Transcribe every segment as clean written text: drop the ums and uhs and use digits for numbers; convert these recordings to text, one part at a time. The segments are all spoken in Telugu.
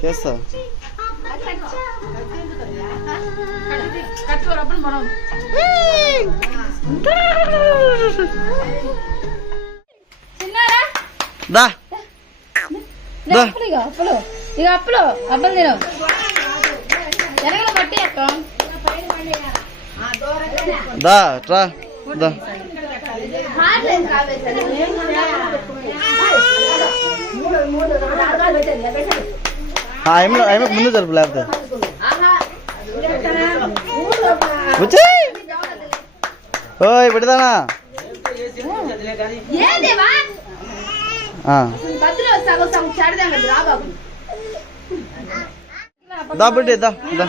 చేస్తా దా అప్పులు ఇక అప్పులు అబ్బలు తినవు వెనకలో పట్టి అక్క దా ట్రా దా ముందు జరుపు లేకపోతే ఓయ్ పెడతానా దా బిడ్డ దా దా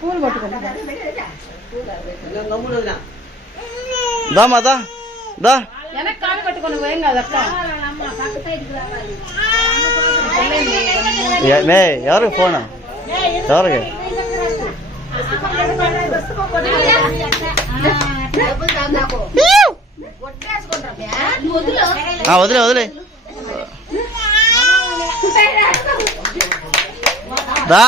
పూలు పట్టుకో దామా దా దా వెనక్కి కాలు కట్టుకొని పోయేం కాదు అక్క ఎవరికి ఫోన్ ఎవరికి వదిలే వదిలే దా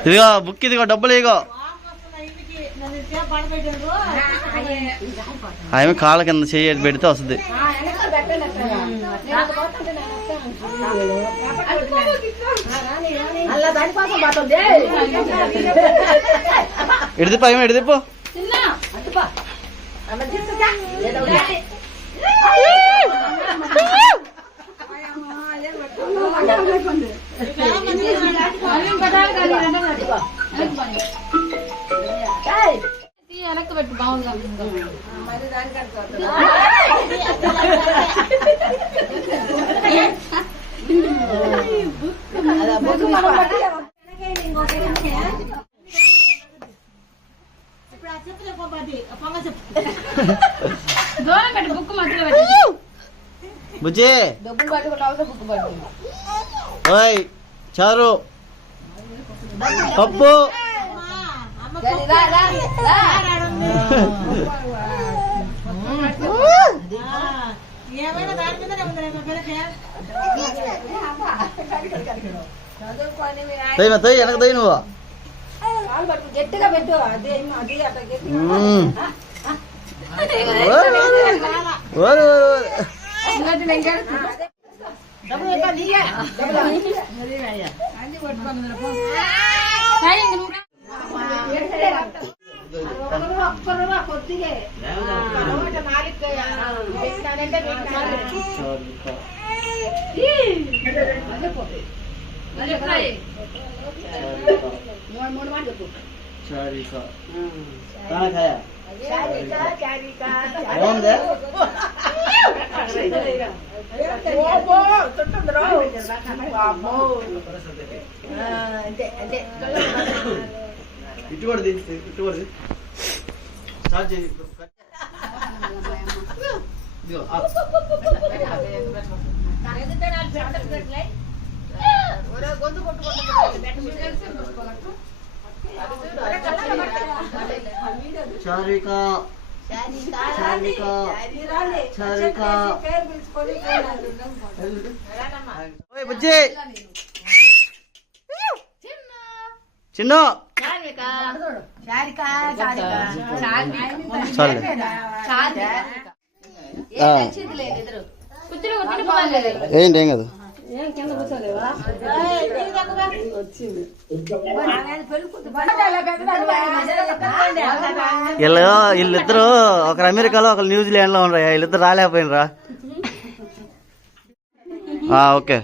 ఇదిగో బుక్ ఇదిగో డబ్బులు ఇగో ఆమె కాళ్ళ కింద చెయ్యి పెడితే వస్తుంది ఎడిదిప్పు ఆమె ఎడిదిప్పు వెనక్కి పెట్టు బాగుంది దూరం పెట్టి బుక్ మధ్యలో పెట్టి బుజ్జి డబ్బులు పట్టుకున్నావు బుక్ పట్టుకున్నావు ఓయ్ చారు పప్పు వెనక తొయ్యి నువ్వు గట్టిగా పెట్టు అదే ఇటువడిది ఇటువడిది స్టార్ట్ చేయి చారిక చారిక చారిక బుజ్జి చిన్ను ఏంటి ఏం కదా వీళ్ళిద్దరు ఒకరు అమెరికాలో ఒకరు న్యూజిలాండ్ లో ఉండరా వీళ్ళిద్దరు రాలేకపోయినరా ఓకే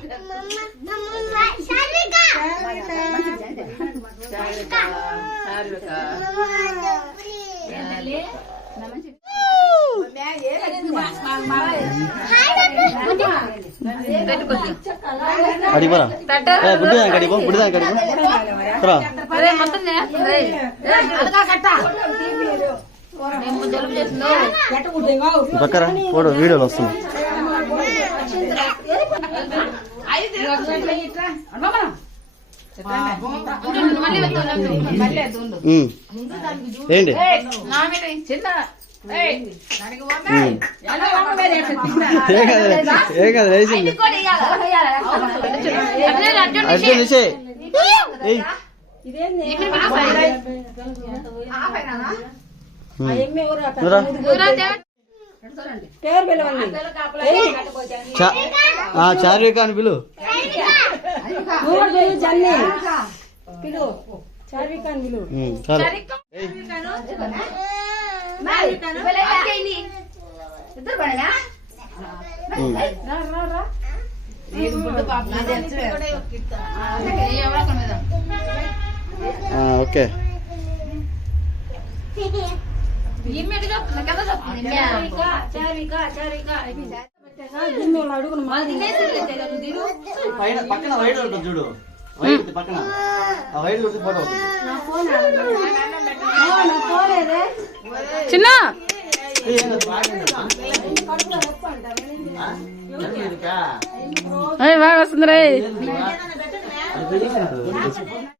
అడిగిపోరా బుడ్డిదానికి అడిగిపో బుడ్డిదానికి అడిగిపో రా మొత్తం పక్కరా ఫోటో వీడియోలు వస్తుంది ఏంటి ఏ కదా వేసింది అర్జున్ నిషే చార్విక అని పిలు ఓకే పక్కన వైట్ ఉంటుంది చూడు వైట్ పక్కన వైట్ ఫోటో చిన్న బాగా వస్తుంది రే